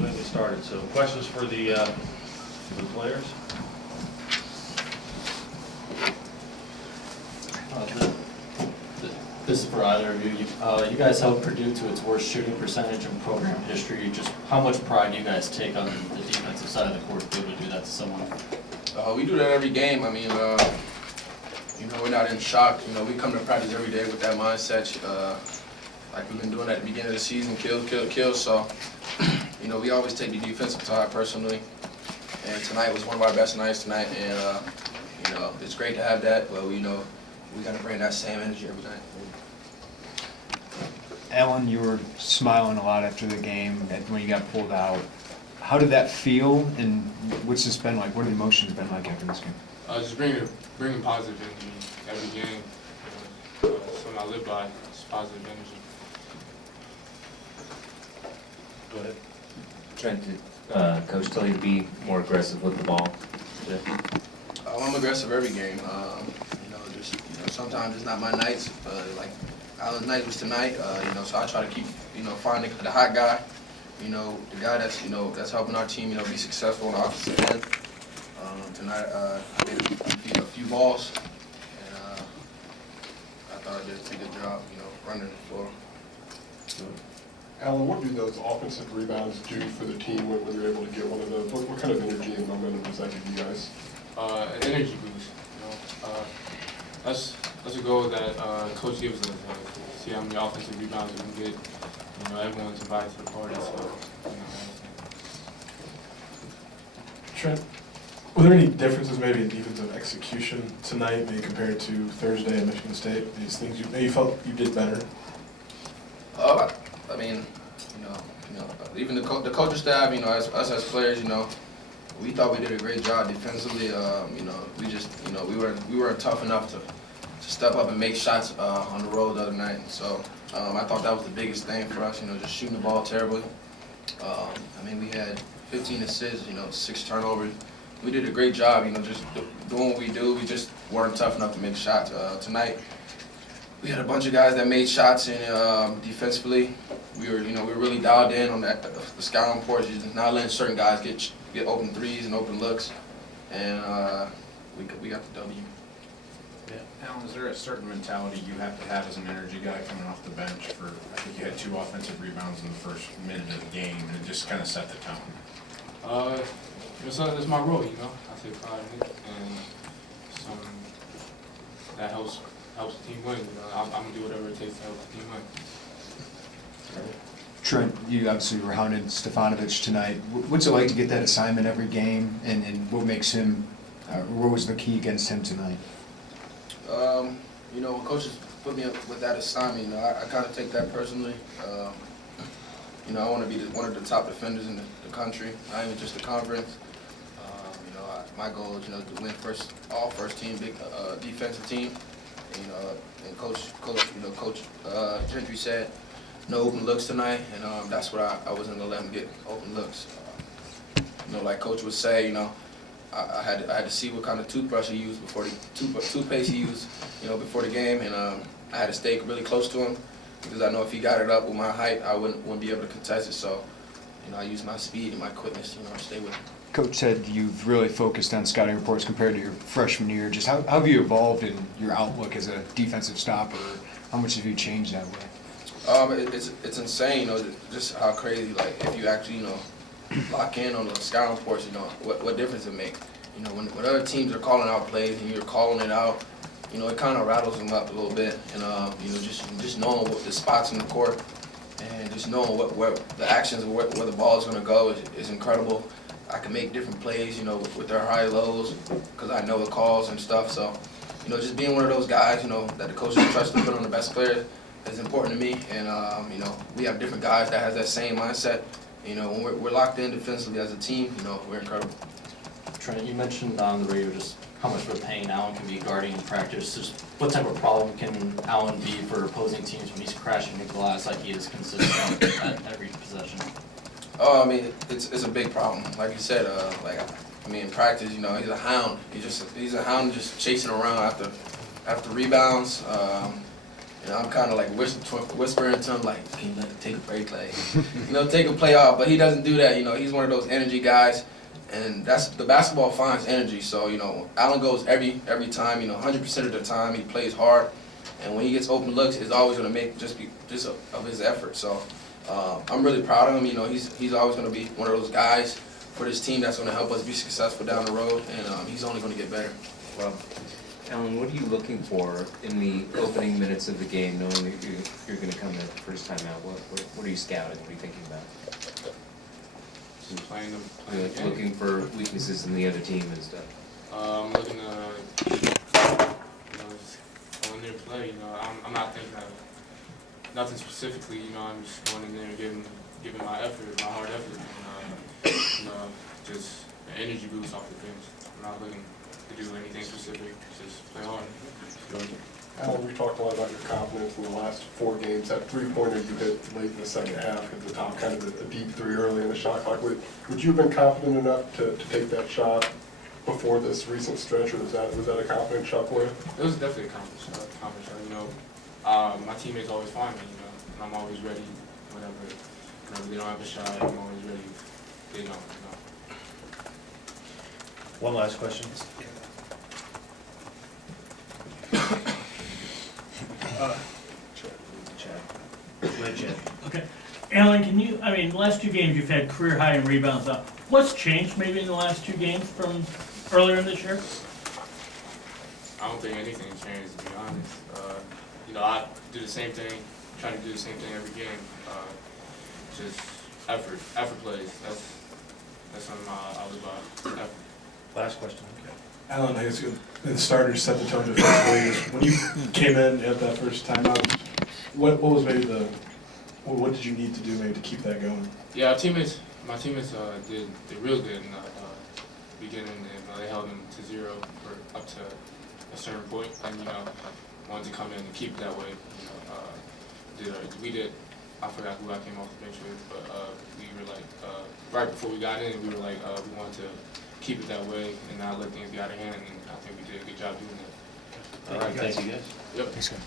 We'll get started. So, questions for the players? This is for either of you. You guys held Purdue to its worst shooting percentage in program history. Just how much pride do you guys take on the defensive side of the court to be able to do that to someone? We do that every game. I mean, we're not in shock. We come to practice every day with that mindset. Like we've been doing at the beginning of the season, kill. So, we always take the defensive side personally. And tonight was one of our best nights tonight. And, it's great to have that. But we got to bring that same energy every night. Alan, you were smiling a lot after the game when you got pulled out. How did that feel, and what's this been like? What have the emotions been like after this game? Just bringing positive energy every game. Something I live by is positive energy. Go ahead. Trent, did Coach tell you to be more aggressive with the ball today? I'm aggressive every game. Sometimes it's not my nights. Like Alan's night was tonight. So I try to keep finding the hot guy. The guy that's helping our team be successful on the offensive end. Tonight I made a few balls, and I thought I did a pretty good job running the floor. Alan, what do those offensive rebounds do for the team when you're able to get one of those? What kind of energy and momentum does that give you guys? An energy boost. That's a goal that Coach gives us. See how many offensive rebounds we can get. Everyone's invited to the party. So, Trent, were there any differences maybe in defensive execution tonight, maybe compared to Thursday at Michigan State? These things you maybe felt you did better? I mean, even the coaching staff, us as players, we thought we did a great job defensively. We weren't tough enough to step up and make shots on the road the other night. So I thought that was the biggest thing for us. Just shooting the ball terribly. We had 15 assists, 6 turnovers. We did a great job, just doing what we do. We just weren't tough enough to make shots tonight. We had a bunch of guys that made shots, and defensively, we were really dialed in on that the scouting porch. Just not letting certain guys get open threes and open looks, and we got the W. Yeah. Alan, is there a certain mentality you have to have as an energy guy coming off the bench for? I think you had 2 offensive rebounds in the first minute of the game, and it just kind of set the tone. It's my role, I take pride in it, and that helps the team win. I'm gonna do whatever it takes to help the team win. Trent, you obviously were hounding Stefanovic tonight. What's it like to get that assignment every game, and what makes him, what was the key against him tonight? When coaches put me up with that assignment, I kind of take that personally. I want to be one of the top defenders in the country, not even just the conference. My goal is, to win all first team, big defensive team. And Coach Gentry said, no open looks tonight, and that's what I wasn't gonna let him get open looks. Like Coach would say, I had to see what kind of toothbrush he used before the toothpaste he used, before the game, and I had to stay really close to him because I know if he got it up with my height, I wouldn't be able to contest it. So, I use my speed and my quickness, to stay with him. Coach said you've really focused on scouting reports compared to your freshman year. Just how have you evolved in your outlook as a defensive stopper? How much have you changed that way? It's insane, just how crazy. Like if you actually, lock in on the scouting reports, what difference it make. When other teams are calling out plays and you're calling it out, it kind of rattles them up a little bit. And just knowing what the spots in the court and just knowing where the actions where the ball is going to go is incredible. I can make different plays, with their high lows because I know the calls and stuff. So, just being one of those guys, that the coaches trust to put on the best players is important to me. And, we have different guys that has that same mindset. When we're locked in defensively as a team, we're incredible. Trent, you mentioned on the radio just how much of a pain Alan can be guarding in practice. Just what type of problem can Alan be for opposing teams when he's crashing the glass like he is consistent at every possession? It's a big problem. Like you said, in practice, he's a hound. He's a hound just chasing around after rebounds. And I'm kind of like whispering to him, like, can you take a break, like, take a play off. But he doesn't do that. He's one of those energy guys, and that's the basketball finds energy. So Allen goes every time. 100% of the time he plays hard, and when he gets open looks, it's always going to make just of his effort. So I'm really proud of him. He's always going to be one of those guys for this team that's going to help us be successful down the road, and he's only going to get better. Well, Alan, what are you looking for in the opening minutes of the game, knowing that you're going to come in the first time out? What are you scouting? What are you thinking about? Just playing the game. Looking for weaknesses in the other team and stuff. I'm looking to, just go in there and play. I'm not thinking of nothing specifically. I'm just going in there and giving my effort, my hard effort, and just an energy boost off the bench. I'm not looking to do anything specific. Just play hard. Alan, we talked a lot about your confidence in the last 4 games. That three-pointer you hit late in the second half at the top, kind of a deep three early in the shot clock. Would you have been confident enough to take that shot before this recent stretch, or was that a confident shot for you? It was definitely a confident shot. My teammates always find me, and I'm always ready whenever they don't have a shot. I'm always ready. They don't. One last question. Chad. Okay. Alan, the last 2 games you've had career high in rebounds now. What's changed maybe in the last 2 games from earlier in this year? I don't think anything changed, to be honest. I do the same thing, try to do the same thing every game. Just effort plays. That's something I was about. Effort. Last question. Alan, I guess the starters set the tone defensively. When you came in at that first timeout, what was maybe what did you need to do maybe to keep that going? Yeah, my teammates did real good in the beginning, and they held them to 0 for up to a certain point, and wanted to come in and keep it that way. We did. I forgot who I came off the bench with, but we were like right before we got in, we were like we wanted to keep it that way and not let things get out of hand, and I think we did a good job doing that. All right, thank you guys. Yep. Thanks, guys.